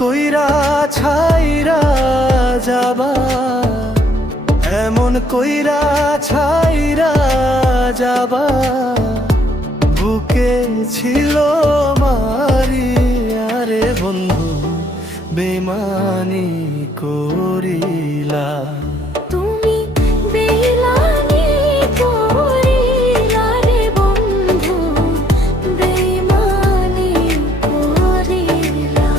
কইরা ছাইরা যাবা, এমন কইরা ছাইরা যাবা, বুকে ছিল মারিয়া রে বন্ধু বেমানি করিলা। তুমি বেইমানি করিলা রে বন্ধু, বেইমানি করিলা।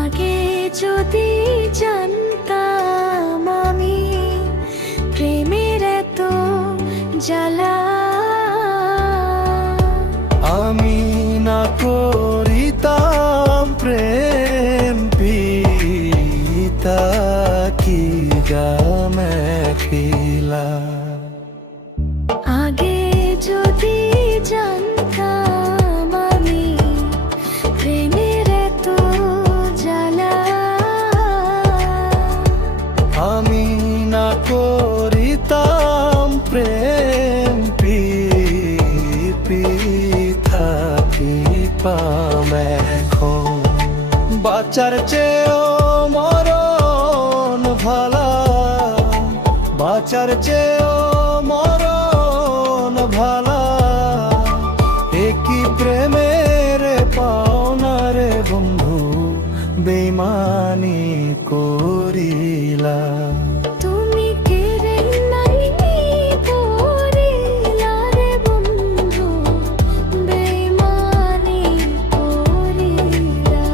আগে যদি জানতাম আমি প্রেমের এত জ্বালা, আমি না করিতাম প্রেম পিতা কি গামে খিলা। আগে যদি জানতাম আমি প্রেমের এত জ্বালা, আমি না করিতাম প্রেম পিতা কি পাম এখন। বাঁচার চেয়েও মরণ ভালা, বাঁচার চেয়েও মরণ ভালা, একই প্রেমের পাওনা রে বন্ধু বেইমানি করিলা। তুমি কেড়ে নাইনি করিলা রে বন্ধু, বেইমানি করিলা।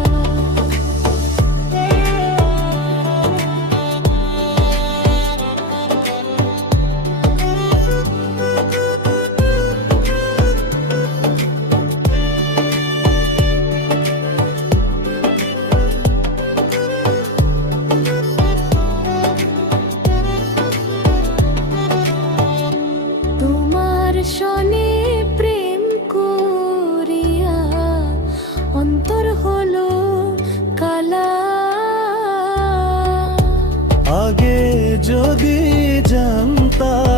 তোমার সনে প্রেম করিয়া অন্তর হলো কালা, আগে যদি জানতাম